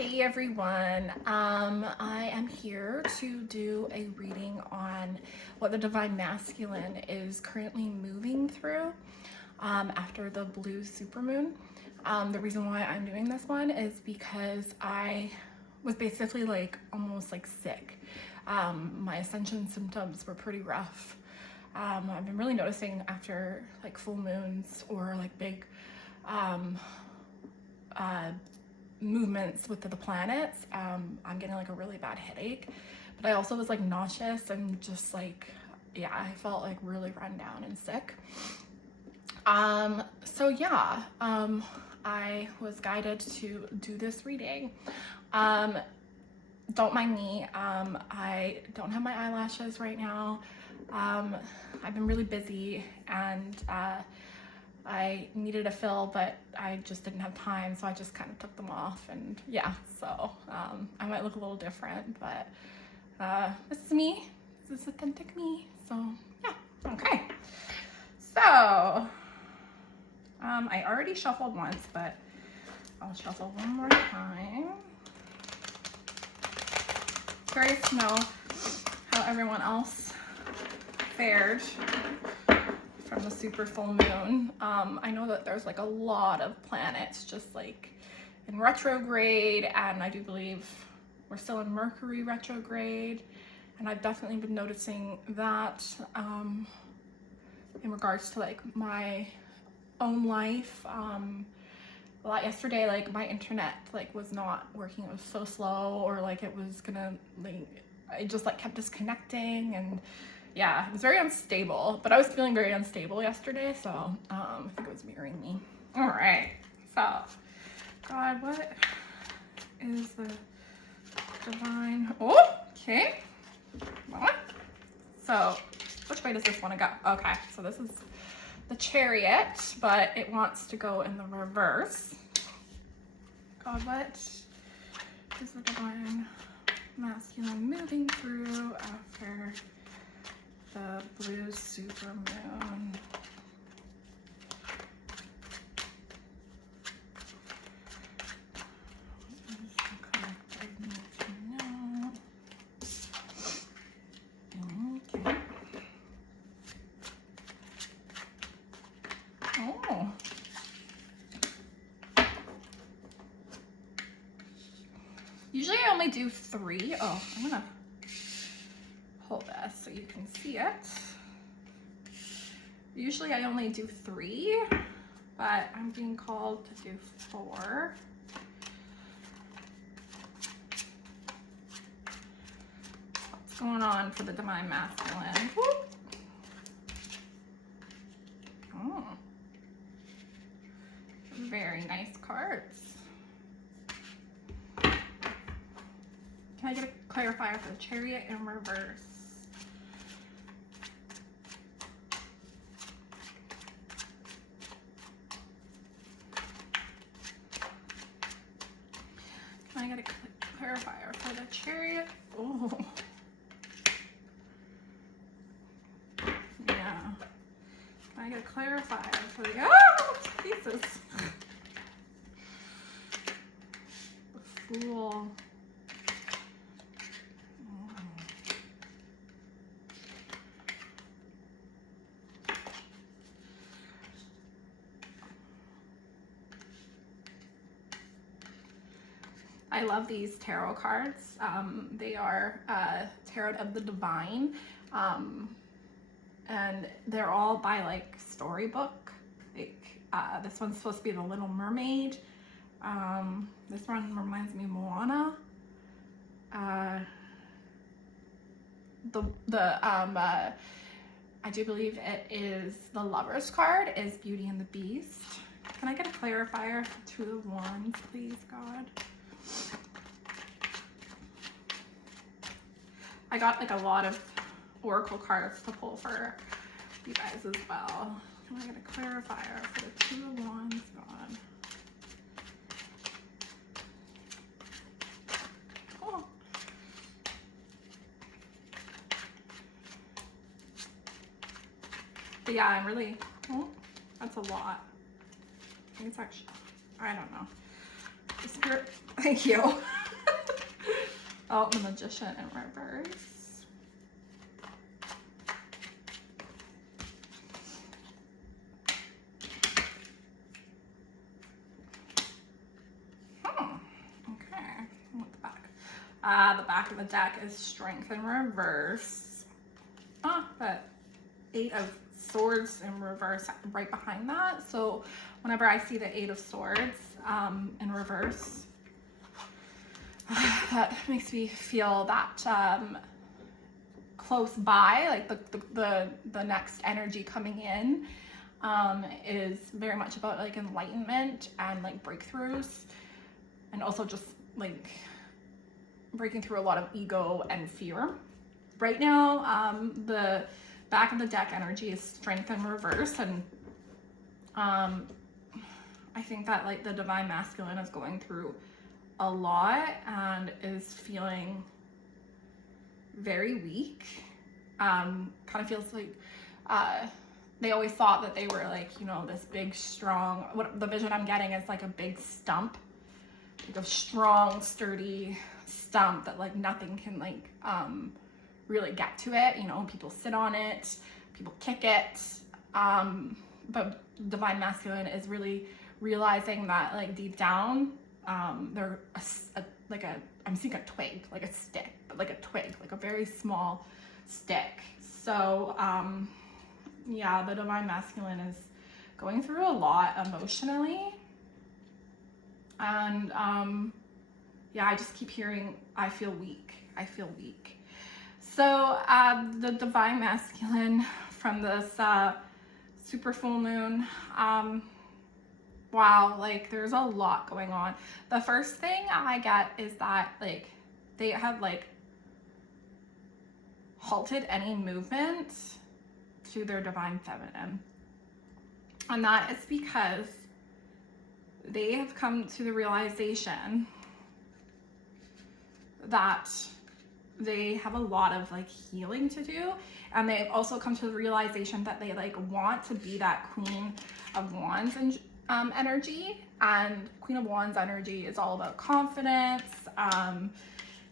Hey everyone, I am here to do a reading on what the Divine Masculine is currently moving through after the blue supermoon. The reason why I'm doing this one is because I was basically almost sick. My ascension symptoms were pretty rough. I've been really noticing after full moons or big movements with the planets, I'm getting a really bad headache, but I also was nauseous and just yeah, I felt really run down and sick. So yeah, I was guided to do this reading. Don't mind me, I don't have my eyelashes right now. I've been really busy and I needed a fill, but I just didn't have time, so I just kind of took them off, and yeah, so I might look a little different, but this is me. This is authentic me, so yeah. Okay, so I already shuffled once, but I'll shuffle one more time. Curious to know how everyone else fared from the super full moon. I know that there's a lot of planets just in retrograde, and I do believe we're still in Mercury retrograde, and I've definitely been noticing that in regards to my own life. A lot yesterday, my internet was not working. It was so slow, or it was gonna it just kept disconnecting, and yeah, it was very unstable, but I was feeling very unstable yesterday, so I think it was mirroring me. All right, so God, what is the divine? Oh, okay. What? So which way does this want to go? Okay, so this is the Chariot, but it wants to go in the reverse. God, what is the Divine Masculine moving through after the blue supermoon? What is the correct I need to know? Okay. Oh. Usually I only do 3. Oh, I'm gonna hold this so you can see it. Usually I only do 3, but I'm being called to do 4. What's going on for the Divine Masculine? Whoop. Oh, very nice cards. Can I get a clarifier for the Chariot in reverse? Can I get a clarifier for the Chariot? Oh. Yeah. Can I get a clarifier for the... Oh! Jesus. The Fool. I love these tarot cards. They are Tarot of the Divine, and they're all by storybook. This one's supposed to be the Little Mermaid. This one reminds me of Moana. I do believe it is the Lover's card is Beauty and the Beast. Can I get a clarifier for 2 of Wands, please, God? I got a lot of oracle cards to pull for you guys as well. Can I get a clarifier for the 2 of Wands, God? Oh. But yeah, I'm really, oh, that's a lot. I think it's actually, I don't know. The spirit, thank you. Oh, the Magician in reverse. Okay, what's the back? The back of the deck is Strength in reverse. But 8 of Swords in reverse right behind that. So whenever I see the 8 of Swords in reverse, that makes me feel that close by, like the next energy coming in is very much about like enlightenment and like breakthroughs, and also just like breaking through a lot of ego and fear. Right now, the back of the deck energy is Strength in reverse, and I think that like the Divine Masculine is going through a lot and is feeling very weak. Kind of feels like they always thought that they were like, you know, this big strong, what the vision I'm getting is like a big stump, like a strong sturdy stump that like nothing can like really get to it. You know, people sit on it, people kick it, but Divine Masculine is really realizing that like deep down they're I'm seeing a twig, like a stick, but like a twig, like a very small stick. So yeah, the Divine Masculine is going through a lot emotionally, and yeah, I just keep hearing I feel weak. So the Divine Masculine from this super full moon, wow, like there's a lot going on. The first thing I get is that like they have like halted any movement to their Divine Feminine. And that is because they have come to the realization that they have a lot of like healing to do, and they've also come to the realization that they like want to be that Queen of Wands and energy. And Queen of Wands energy is all about confidence,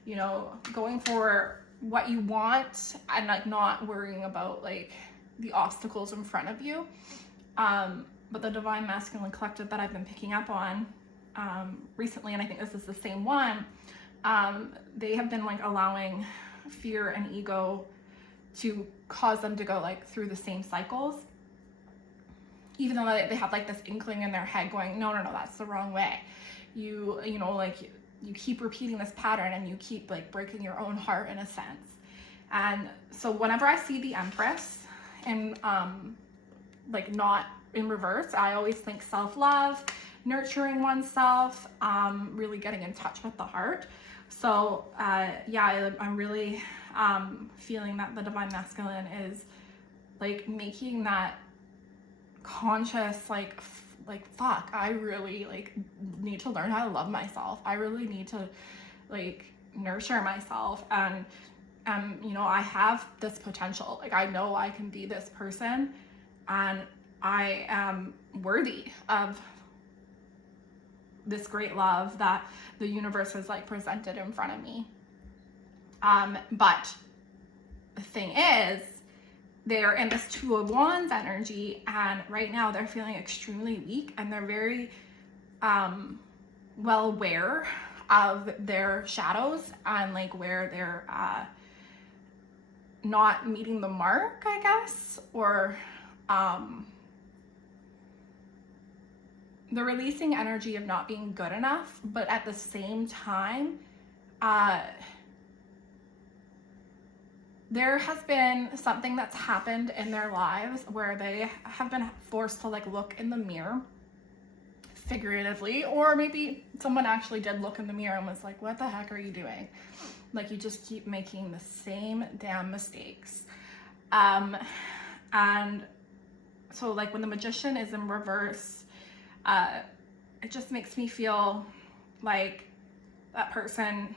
you know, going for what you want and like not worrying about like the obstacles in front of you. But the Divine Masculine collective that I've been picking up on recently, and I think this is the same one, they have been like allowing fear and ego to cause them to go like through the same cycles, even though they have like this inkling in their head going, no, that's the wrong way. You know, like you keep repeating this pattern and you keep like breaking your own heart in a sense. And so whenever I see the Empress and like not in reverse, I always think self-love, nurturing oneself, really getting in touch with the heart. So yeah, I'm really feeling that the Divine Masculine is like making that conscious like fuck, I really like need to learn how to love myself. I really need to like nurture myself, and you know, I have this potential. Like I know I can be this person, and I am worthy of this great love that the universe has like presented in front of me. But the thing is, they're in this Two of Wands energy, and right now they're feeling extremely weak, and they're very well aware of their shadows and like where they're not meeting the mark, I guess, or the releasing energy of not being good enough. But at the same time, there has been something that's happened in their lives where they have been forced to like look in the mirror, figuratively, or maybe someone actually did look in the mirror and was like, what the heck are you doing? Like, you just keep making the same damn mistakes. And so like when the Magician is in reverse, it just makes me feel like that person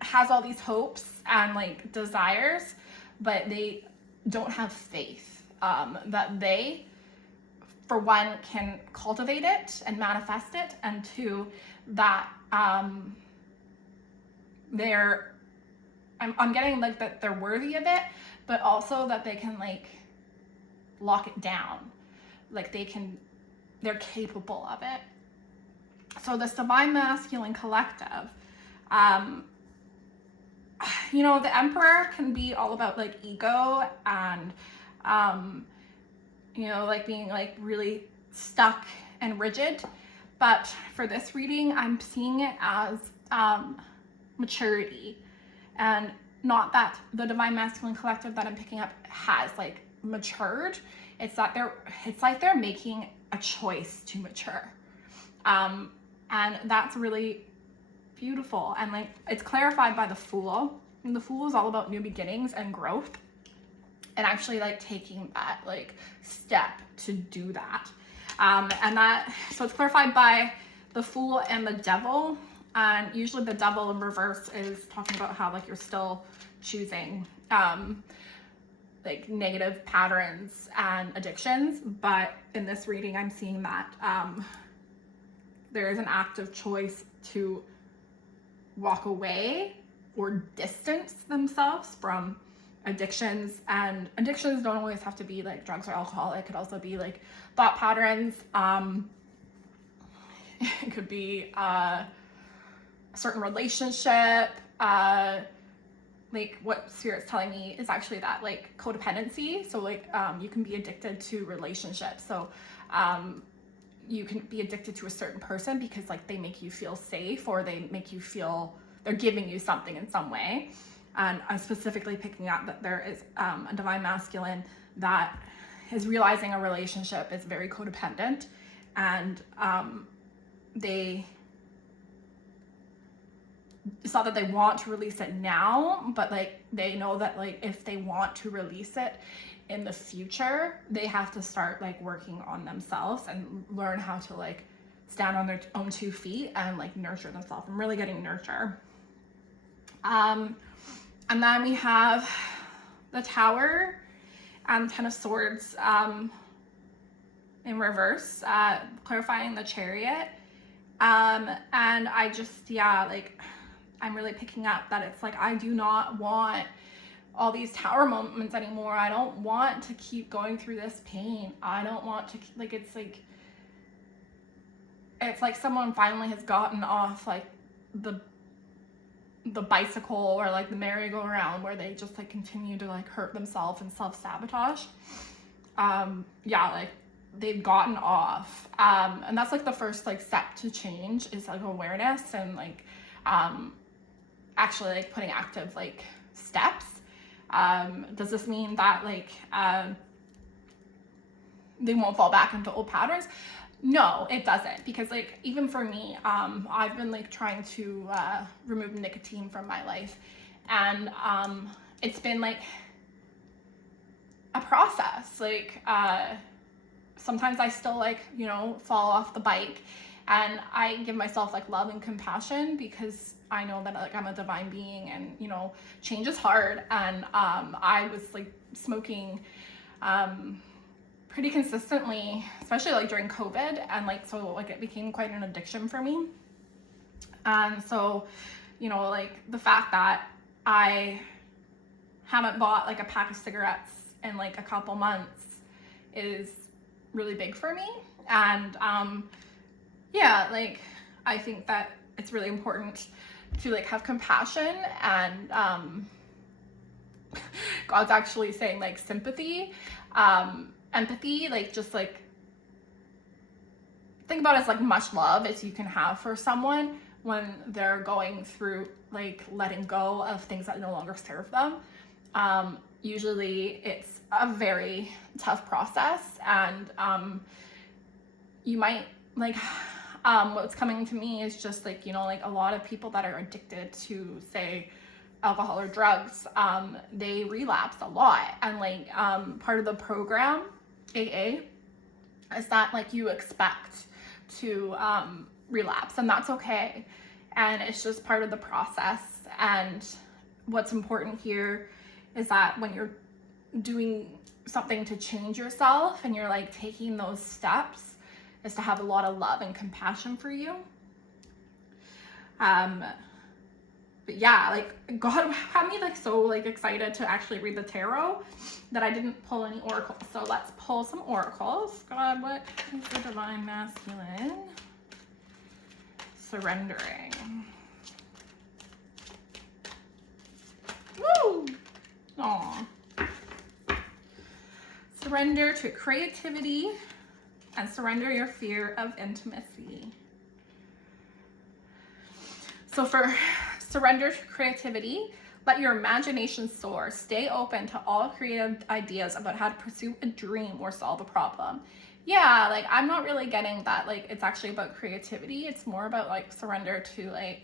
has all these hopes and like desires, but they don't have faith that they, for one, can cultivate it and manifest it, and two, that I'm getting like that they're worthy of it, but also that they can like lock it down. Like they're capable of it. So this divine masculine collective, you know, the Emperor can be all about like ego and, you know, like being like really stuck and rigid. But for this reading, I'm seeing it as maturity, and not that the divine masculine collective that I'm picking up has like matured. It's that they're making a choice to mature. And that's really beautiful. And like, it's clarified by the Fool. And the Fool is all about new beginnings and growth, and actually like taking that like step to do that. So it's clarified by the Fool and the Devil. And usually the Devil in reverse is talking about how like you're still choosing like negative patterns and addictions. But in this reading, I'm seeing that there is an active choice to walk away or distance themselves from addictions. And addictions don't always have to be like drugs or alcohol. It could also be like thought patterns. It could be a certain relationship. Like what Spirit's telling me is actually that like codependency. So like you can be addicted to relationships. So you can be addicted to a certain person because like they make you feel safe, or they make you feel they're giving you something in some way. And I'm specifically picking up that there is a divine masculine that is realizing a relationship is very codependent, and it's not that they want to release it now, but like they know that like if they want to release it in the future, they have to start like working on themselves and learn how to like stand on their own 2 feet and like nurture themselves and really getting nurture. And then we have the Tower and 10 of Swords in reverse, clarifying the Chariot. And I just, like I'm really picking up that it's like, I do not want all these Tower moments anymore. I don't want to keep going through this pain. I don't want to, like, it's like someone finally has gotten off like the bicycle or like the merry-go-round where they just like continue to like hurt themselves and self-sabotage. Like they've gotten off. And that's like the first like step to change, is like awareness and like actually like putting active like steps. Does this mean that like they won't fall back into old patterns? No, it doesn't, because like even for me, I've been like trying to remove nicotine from my life, and it's been like a process. Like sometimes I still like, you know, fall off the bike, and I give myself like love and compassion, because I know that like I'm a divine being, and you know, change is hard. And I was like smoking pretty consistently, especially like during COVID, and like so like it became quite an addiction for me. And so, you know, like the fact that I haven't bought like a pack of cigarettes in like a couple months is really big for me. And like I think that it's really important to like have compassion, and God's actually saying like sympathy, empathy, like just like think about it as like much love as you can have for someone when they're going through like letting go of things that no longer serve them. Usually it's a very tough process, and you might like what's coming to me is just like, you know, like a lot of people that are addicted to say alcohol or drugs, they relapse a lot. And like part of the program AA is that like you expect to relapse, and that's okay, and it's just part of the process. And what's important here is that when you're doing something to change yourself and you're like taking those steps, is to have a lot of love and compassion for you. but yeah, like God had me like so like excited to actually read the tarot that I didn't pull any oracles. So let's pull some oracles. God, what is the divine masculine? Surrendering. Woo! Aw. Surrender to creativity and surrender your fear of intimacy. So for surrender to creativity, let your imagination soar. Stay open to all creative ideas about how to pursue a dream or solve a problem. Yeah, like I'm not really getting that like it's actually about creativity. It's more about like surrender to like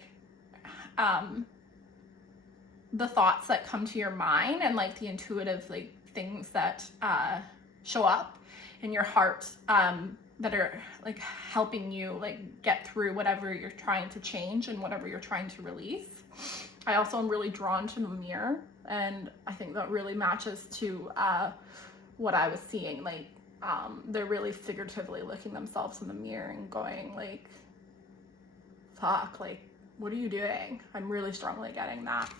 the thoughts that come to your mind and like the intuitive like things that show up in your heart that are like helping you like get through whatever you're trying to change and whatever you're trying to release. I also am really drawn to the mirror, and I think that really matches to what I was seeing. Like they're really figuratively looking themselves in the mirror and going like, fuck, like what are you doing? I'm really strongly getting that.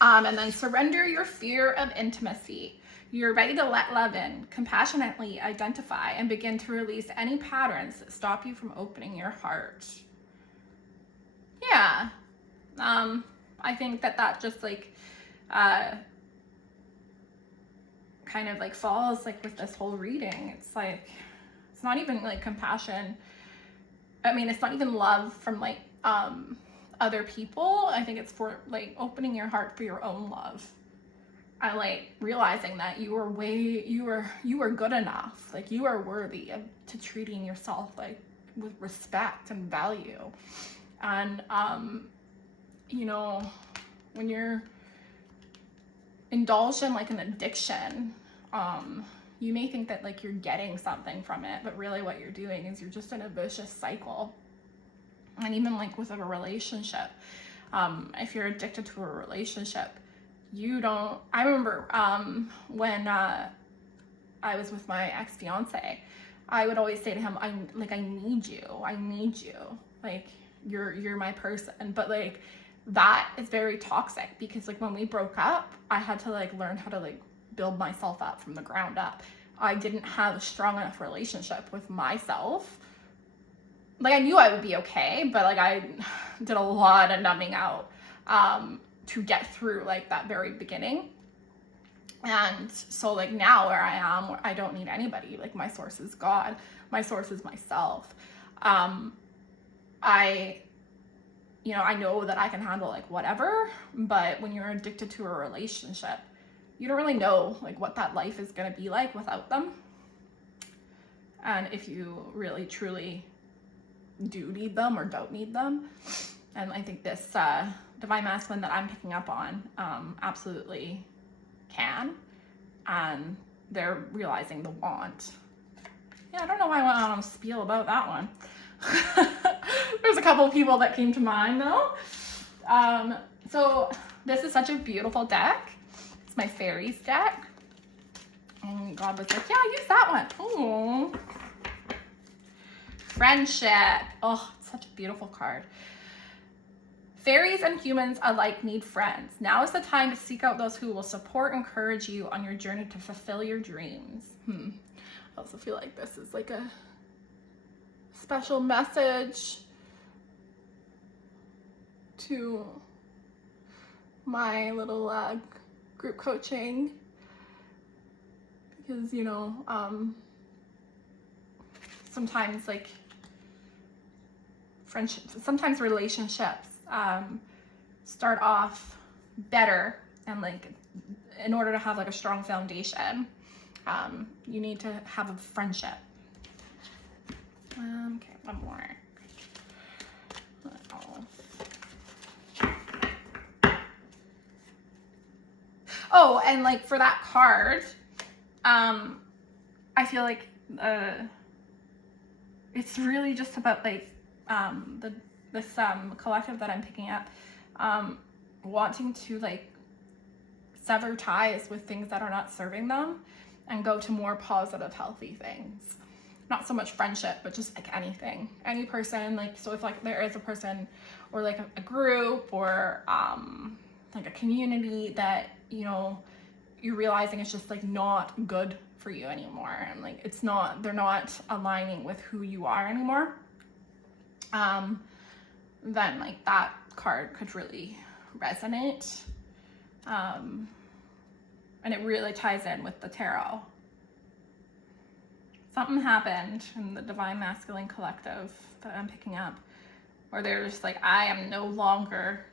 And then surrender your fear of intimacy. You're ready to let love in, compassionately identify and begin to release any patterns that stop you from opening your heart. Yeah. I think that just like kind of like falls like with this whole reading. It's like, it's not even like compassion. I mean, it's not even love from like other people. I think it's for like opening your heart for your own love. I like realizing that you are good enough. Like you are worthy to treating yourself like with respect and value. And you know, when you're indulged in like an addiction, you may think that like you're getting something from it, but really what you're doing is you're just in a vicious cycle. And even like with a relationship, if you're addicted to a relationship, I remember when I was with my ex-fiance, I would always say to him, I need you, like you're my person. But like that is very toxic, because like when we broke up, I had to like learn how to like build myself up from the ground up. I didn't have a strong enough relationship with myself. Like I knew I would be okay, but like I did a lot of numbing out to get through like that very beginning. And so like now where I am, I don't need anybody. Like my source is God. My source is myself. I know that I can handle like whatever, but when you're addicted to a relationship, you don't really know like what that life is going to be like without them. And if you really truly do need them or don't need them. And I think this divine masculine that I'm picking up on absolutely can. And they're realizing the want. Yeah, I don't know why I went on a spiel about that one. There's a couple of people that came to mind though. So this is such a beautiful deck. It's my fairies deck. And God was like, yeah, use that one. Oh, friendship. Oh, it's such a beautiful card. Fairies and humans alike need friends. Now is the time to seek out those who will support and encourage you on your journey to fulfill your dreams. I also feel like this is like a special message to my little group coaching, because you know sometimes like friendships, sometimes relationships start off better, and like in order to have like a strong foundation, you need to have a friendship. Okay, one more. Oh, and like for that card, I feel like it's really just about like this collective that I'm picking up, wanting to like sever ties with things that are not serving them and go to more positive, healthy things. not so much friendship, but just like anything, any person. Like, so if like there is a person or like a group or like a community that, you know, you're realizing it's just like not good for you anymore, and like it's not, they're not aligning with who you are anymore, then like that card could really resonate. And it really ties in with the tarot. Something happened in the Divine Masculine Collective that I'm picking up, where they're just like, I am no longer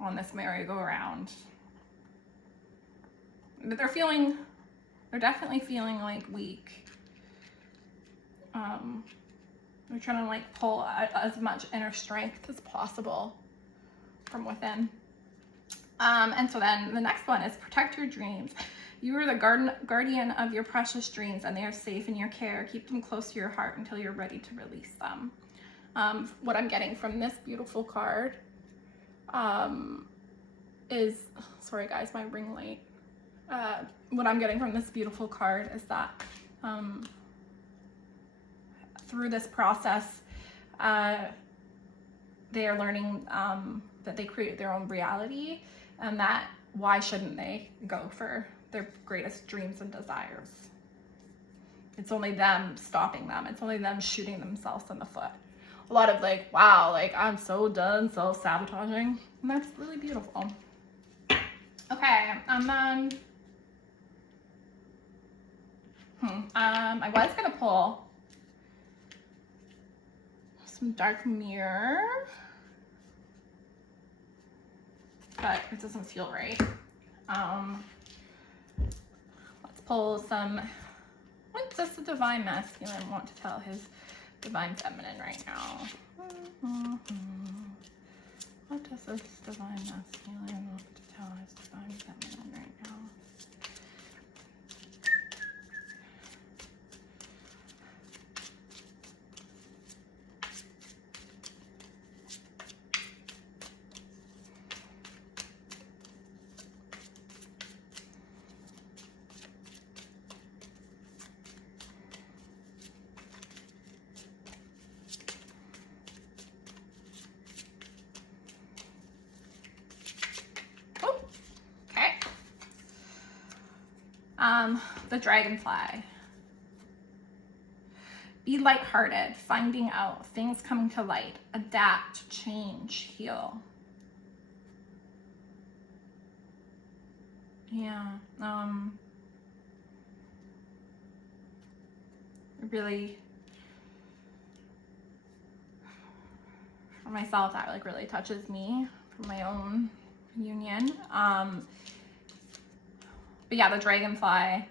on this merry-go-round. But they're definitely feeling like weak. They're trying to like pull as much inner strength as possible from within. And so then the next one is protect your dreams. You are the guardian of your precious dreams, and they are safe in your care. Keep them close to your heart until you're ready to release them. What I'm getting from this beautiful card is, sorry guys, my ring light. What I'm getting from this beautiful card is that through this process, they are learning that they create their own reality, and that why shouldn't they go for their greatest dreams and desires? It's only them stopping them. It's only them shooting themselves in the foot. A lot of like, wow, like I'm so done self-sabotaging, and that's really beautiful. Okay, and then I was gonna pull some dark mirror, but it doesn't feel right. Let's pull some, what does the Divine Masculine want to tell his Divine Feminine right now? What does this Divine Masculine want to tell his Divine Feminine right now? The Dragonfly. Be lighthearted, finding out, things coming to light, adapt, change, heal. Yeah, really, for myself, that like really touches me from my own union. But yeah, the dragonfly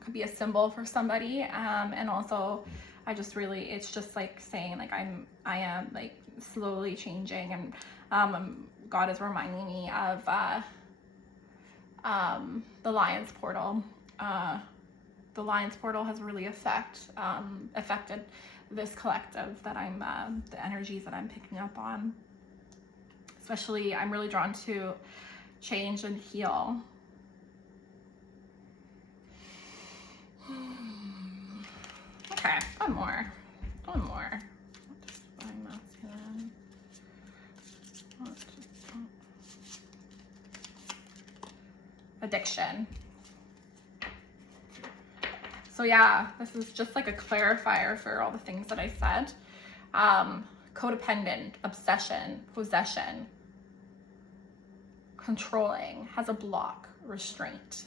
could be a symbol for somebody, and also I just really, it's just like saying like I am like slowly changing, and God is reminding me of the Lion's Portal. The Lion's Portal has really affected this collective that the energies that I'm picking up on. Especially, I'm really drawn to change and heal. Okay, one more. Addiction. So yeah, this is just like a clarifier for all the things that I said. Codependent, obsession, possession, controlling, has a block, restraint.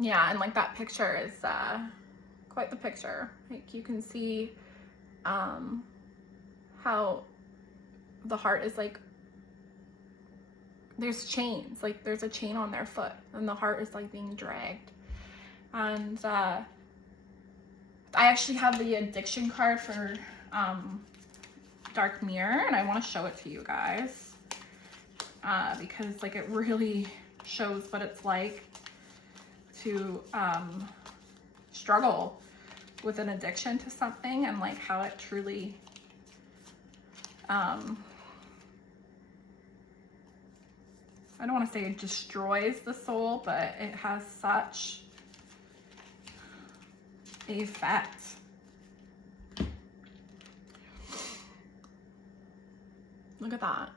Yeah, and like that picture is quite the picture. Like you can see how the heart is like, there's chains, like there's a chain on their foot and the heart is like being dragged. And I actually have the addiction card for Dark Mirror, and I want to show it to you guys because like it really shows what it's like to struggle with an addiction to something, and like how it truly I don't want to say it destroys the soul, but it has such a effect. Look at that.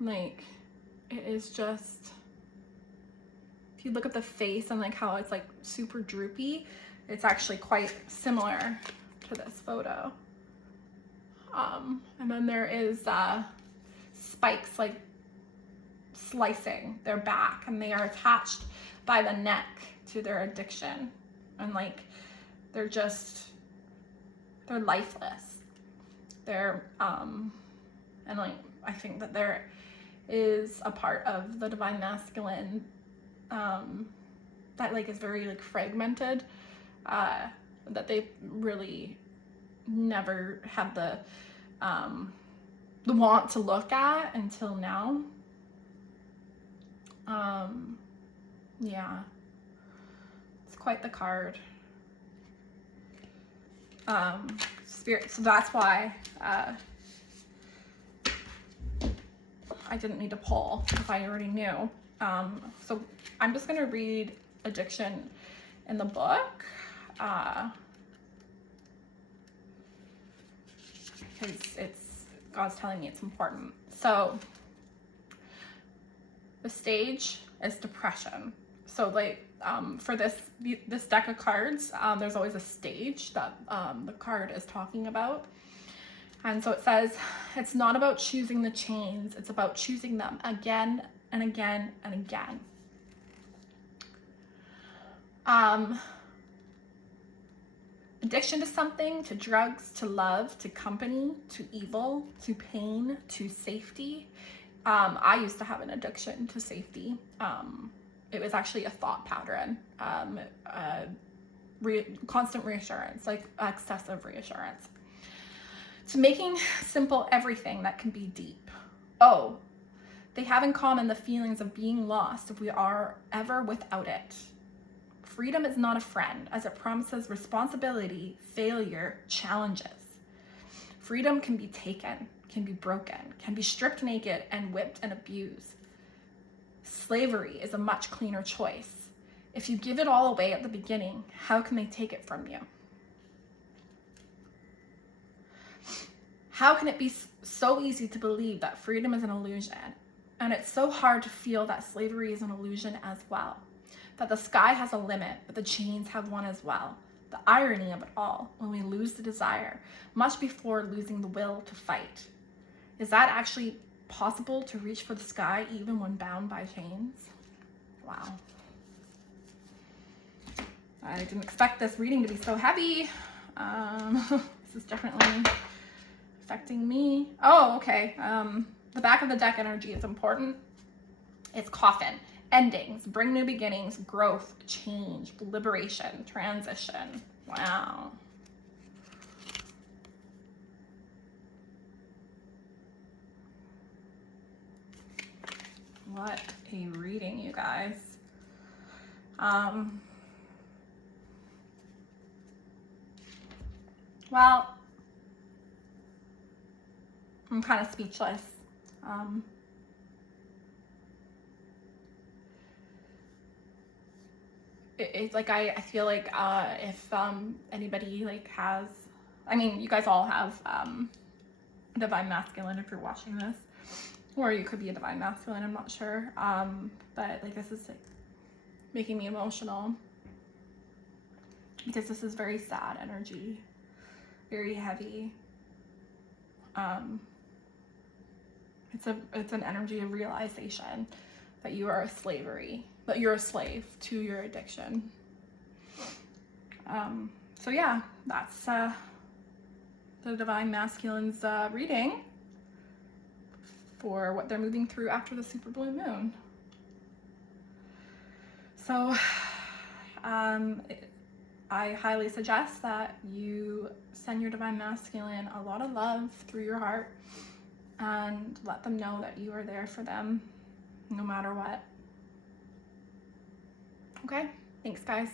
Like, it is just, if you look at the face and like how it's like super droopy, it's actually quite similar to this photo. And then there is spikes like slicing their back, and they are attached by the neck to their addiction, and like they're lifeless. They're and like I think that there is a part of the divine masculine that like is very like fragmented, that they really never had the want to look at until now. Yeah, it's quite the card. Spirit, so that's why I didn't need to pull, if I already knew. So I'm just gonna read addiction in the book, because God's telling me it's important. So the stage is depression. So like for this deck of cards, there's always a stage that the card is talking about. And so it says, it's not about choosing the chains, it's about choosing them again and again and again. Addiction to something, to drugs, to love, to company, to evil, to pain, to safety. I used to have an addiction to safety. It was actually a thought pattern, constant reassurance, like excessive reassurance. To making simple everything that can be deep. Oh, they have in common the feelings of being lost if we are ever without it. Freedom is not a friend, as it promises responsibility, failure, challenges. Freedom can be taken, can be broken, can be stripped naked and whipped and abused. Slavery is a much cleaner choice. If you give it all away at the beginning, how can they take it from you? How can it be so easy to believe that freedom is an illusion? And it's so hard to feel that slavery is an illusion as well. That the sky has a limit, but the chains have one as well. The irony of it all, when we lose the desire, much before losing the will to fight. Is that actually possible, to reach for the sky even when bound by chains? Wow. I didn't expect this reading to be so heavy. This is definitely affecting me. Oh, okay. The back of the deck energy is important. It's coffin. Endings, bring new beginnings, growth, change, liberation, transition. Wow. What a reading, you guys. Well, I'm kind of speechless. It's like I feel like if anybody like has, I mean, you guys all have divine masculine if you're watching this, or you could be a divine masculine, I'm not sure, but like this is like making me emotional because this is very sad energy, very heavy. It's an energy of realization that you are that you're a slave to your addiction. So yeah, that's the divine masculine's reading for what they're moving through after the super blue moon. So I highly suggest that you send your divine masculine a lot of love through your heart and let them know that you are there for them no matter what. Okay, thanks guys.